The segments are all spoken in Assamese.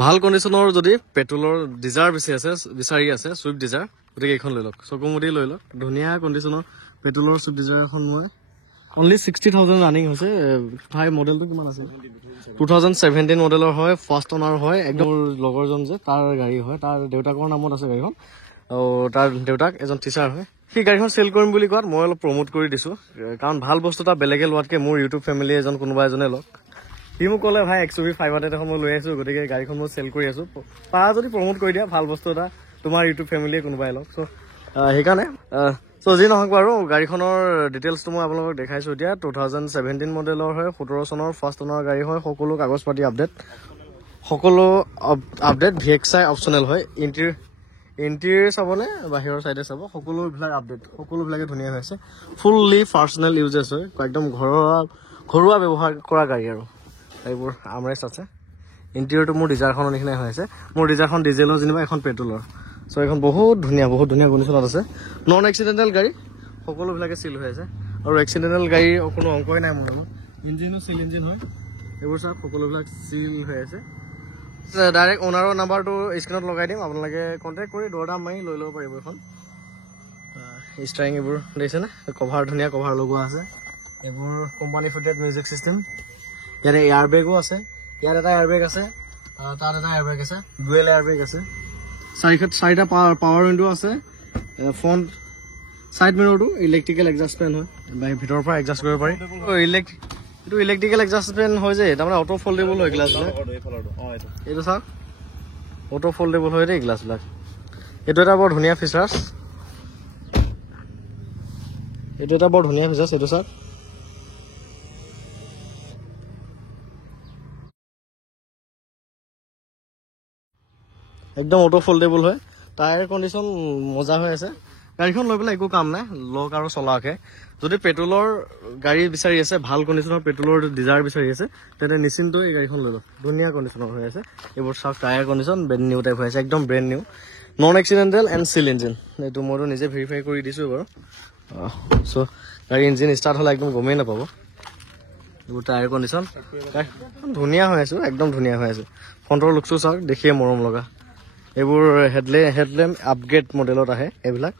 ভাল কণ্ডিশ্যনৰ যদি পেট্ৰলৰ ডিজাৰ বিচাৰি আছে চুইফ্ট ডিজাৰ গতিকে এইখন লৈ লওক চকুমুটি লৈ লওক ধুনীয়া কণ্ডিশ্যনৰ পেট্ৰলৰ চুইফ্ট ডিজাৰ এখন মই অনলি 60,000 ৰানিং হৈছে ভাই মডেলটো কিমান আছে 2017 মডেলৰ হয় ফাৰ্ষ্ট অনাৰ হয় একদম লগৰজন যে তাৰ গাড়ী হয় তাৰ দেউতাকৰ নামত আছে গাড়ীখন আৰু তাৰ দেউতাক এজন টিচাৰ হয় সেই গাড়ীখন চেল কৰিম বুলি কোৱাত মই অলপ প্ৰমোট কৰি দিছোঁ কাৰণ ভাল বস্তু এটা বেলেগে লোৱাতকৈ মোৰ ইউটিউব ফেমিলি কোনোবা এজনে লওক সি মোক ক'লে ভাই XUV 500 এখন মই লৈ আহিছোঁ গতিকে গাড়ীখন মই চেল কৰি আছোঁ পাৰা যদি প্ৰমোট কৰি দিয়া ভাল বস্তু এটা তোমাৰ ইউটিউব ফেমিলিয়ে কোনোবাই লওক চ' সেইকাৰণে চ' যি নহওক বাৰু গাড়ীখনৰ ডিটেইলছটো মই আপোনালোকক দেখাইছোঁ এতিয়া 2017 মডেলৰ হয় 17 চনৰ ফাৰ্ষ্ট অনাৰ গাড়ী হয় সকলো কাগজ পাতি আপডেট VXI অপশ্যনেল হয় ইণ্টেৰিয়ৰ চাবনে বাহিৰৰ চাইডে চাব সকলোবিলাক আপডেট সকলোবিলাকে ধুনীয়া হৈ আছে ফুল্লি পাৰ্চনেল ইউজেছ হয় একদম ঘৰুৱা ব্যৱহাৰ কৰা গাড়ী আৰু এইবোৰ আমৰেষ্ট আছে ইণ্টেৰিয়ৰটো মোৰ ডিজাৰখনৰ নিচিনাই হৈ আছে মোৰ ডিজাৰখন ডিজেলৰ যেনিবা এখন পেট্ৰলৰ চ' এইখন বহুত ধুনীয়া কণ্ডিশ্যনত আছে নন এক্সিডেণ্টেল গাড়ী সকলোবিলাকে চিল হৈ আছে আৰু এক্সিডেণ্টেল গাড়ীৰ কোনো অংকই নাই মোৰ ইঞ্জিনো চিল ইঞ্জিন হয় এইবোৰ চাওক সকলোবিলাক চিল হৈ আছে ডাইৰেক্ট অ'নাৰৰ নাম্বাৰটো স্ক্ৰীণত লগাই দিম আপোনালোকে কণ্টেক্ট কৰি দৰদাম মাৰি লৈ ল'ব পাৰিব এখন ষ্টাৰিং এইবোৰ দেখিছেনে কভাৰ ধুনীয়া কভাৰ লগোৱা আছে এইবোৰ কোম্পানী ফুটেড মিউজিক চিষ্টেম ইয়াতে এয়াৰ বেগো আছে ইয়াত এটা এয়াৰ বেগ আছে তাত এটা এয়াৰ বেগ আছে ডুৱেল এয়াৰ বেগ আছে চাৰিটা পাৱাৰ উইণ্ডো আছে ফ্ৰণ্ট চাইড মিৰৰটো ইলেক্ট্ৰিকেল এডজাষ্ট ফেন হয় ভিতৰৰ পৰা এডজাষ্ট কৰিব পাৰি এইটো ইলেক্ট্ৰিকেল এডজাষ্ট ফেন হয় যে তাৰমানে অটো ফল্ডেবল হয় গ্লাছবিলাক এইটো চাওক অটো ফল্ডেবল হয় দেই গ্লাছবিলাক এইটো এটা বৰ ধুনীয়া ফিচাৰ্ছ এইটো চাওক একদম অটো ফল্ডেবল হয় টায়াৰ কণ্ডিশ্যন মজা হৈ আছে গাড়ীখন লৈ পেলাই একো কাম নাই লওক আৰু চলাওকহে যদি পেট্ৰলৰ গাড়ী বিচাৰি আছে ভাল কণ্ডিশ্যনৰ পেট্ৰলৰ ডিজাৰ বিচাৰি আছে তেন্তে নিশ্চিন্ত এই গাড়ীখন লৈ লওক ধুনীয়া কণ্ডিশ্যনৰ হৈ আছে এইবোৰ চাওক tyre condition brand new type হৈ আছে একদম brand new non accidental and chill engine এইটো মইতো নিজে ভেৰিফাই কৰি দিছোঁ বাৰু চ' গাড়ী ইঞ্জিন ষ্টাৰ্ট হ'লে একদম গমেই নাপাব এইবোৰ টায়াৰ কণ্ডিশ্যন ধুনীয়া হৈ আছোঁ একদম ধুনীয়া হৈ আছে ফ্ৰণ্টৰ লুকছো চাওক দেখিয়ে মৰম লগা এইবোৰ হেডলেম্প আপগ্ৰেড মডেলত আহে এইবিলাক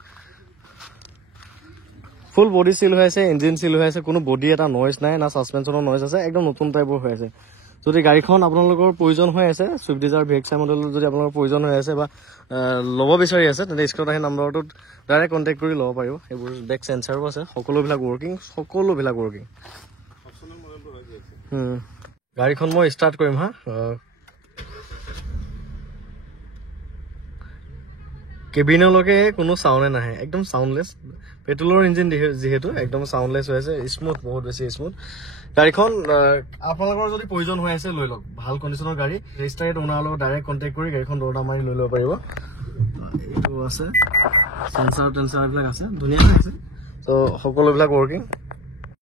ফুল বডি চিল হৈ আছে ইঞ্জিন চিল হৈ আছে কোনো বডি এটা নইজ নাই না ছাছপেনশ্যনৰ নইজ আছে একদম নতুন টাইপৰ হৈ আছে যদি গাড়ীখন আপোনালোকৰ প্ৰয়োজন হৈ আছে চুইফ্ট ডিজাৰ VXI মডেলত যদি আপোনালোকৰ প্ৰয়োজন হৈ আছে বা ল'ব বিচাৰি আছে তেন্তে স্ক্ৰীণত আহি নাম্বাৰটোত ডাইৰেক্ট কণ্টেক্ট কৰি ল'ব পাৰিব এইবোৰ বেক চেঞ্চাৰো আছে সকলোবিলাক ৱৰ্কিং গাড়ীখন মই ষ্টাৰ্ট কৰিম হা কেবিনলৈকে কোনো চাউণ্ডে নাহে একদম চাউণ্ডলেছ পেট্ৰলৰ ইঞ্জিন যিহেতু একদম চাউণ্ডলেছ হৈ আছে স্মুথ বহুত বেছি স্মুথ গাড়ীখন আপোনালোকৰ যদি প্ৰয়োজন হৈ আছে লৈ লওক ভাল কণ্ডিশ্যনৰ গাড়ী ৰেজিষ্টাৰ্ড অ'নাৰৰ লগত ডাইৰেক্ট কণ্টেক্ট কৰি গাড়ীখন দৰদাম মাৰি লৈ ল'ব পাৰিব এইটো আছে চেঞ্চাৰ টেঞ্চাৰ এইবিলাক আছে ধুনীয়াকৈ আছে ত' সকলোবিলাক ৱৰ্কিং